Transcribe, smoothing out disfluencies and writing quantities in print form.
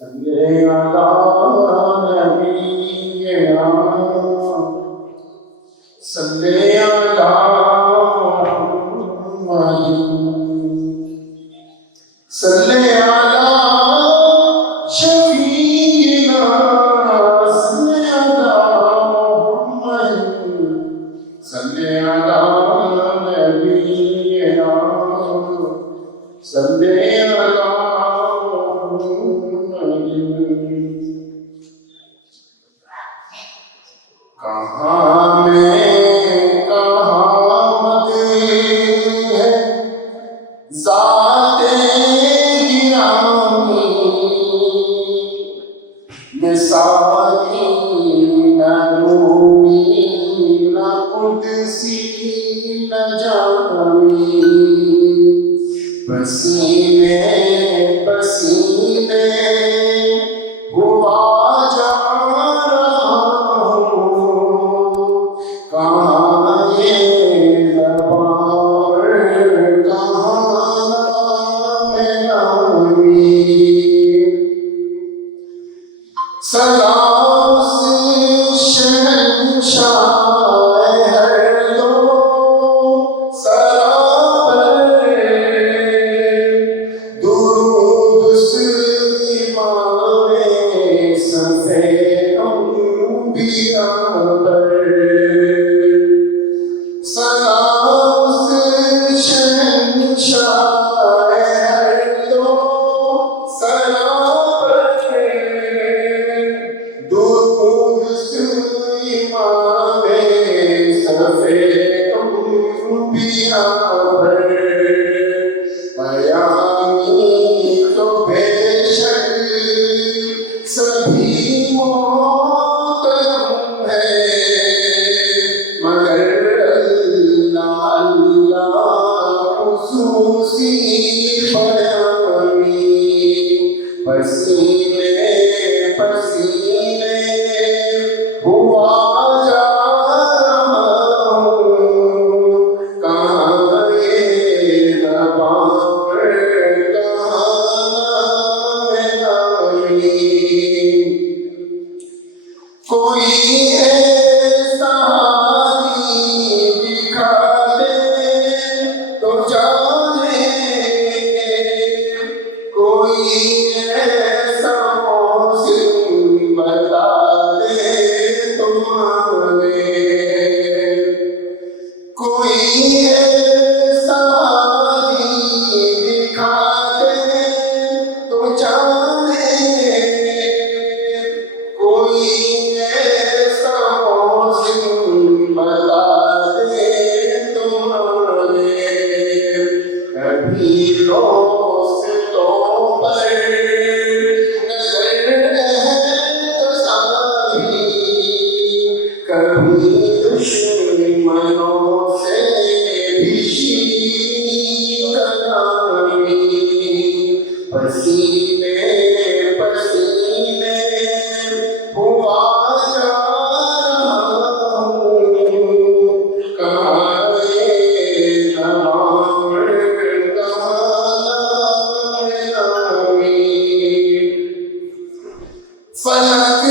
صلی علی نبینا صلی علی محمد صلی علی شفیعنا صلی علی محمد صلی علی نبینا صلی علی کہاں میں کہاں ہے ذات گرامی مثالی نہ رومی نہ قدسی نہ جامی پسینے پسینے ہوا جا رہا ہوں کہاں یہ لبار کہاں میں نامی سلام سے شہنشاہ ہر دو سرا پر درود سے امام صفِ انبیاء پر سلام سے شہنشاہ ہر دو سرا پر درود سے امام صفِ انبیاء پر بیانی تو بے شک سبھی محترم ہے مگر اللہ اللہ خصوصی بیانی پسینے پسینے ہوا جا رہا ہوں کہاں یہ لبار کہاں میں نامی کوئی ایسا ہادی دکھا دے تو جانے کوئی ایسا موسم بتا دے تو مانے کوئی ایسا ہادی دکھا دے تو جانے کوئی ایسا موسم بتا دے تمہارے کبھی دوستوں پر نظر ہے تو ساری کبھی دشمنوں سے بھی شیریں کلامی پسینے پسینے ہوا جا رہا ہوں کہاں یہ لبار کہاں میں نامی فلک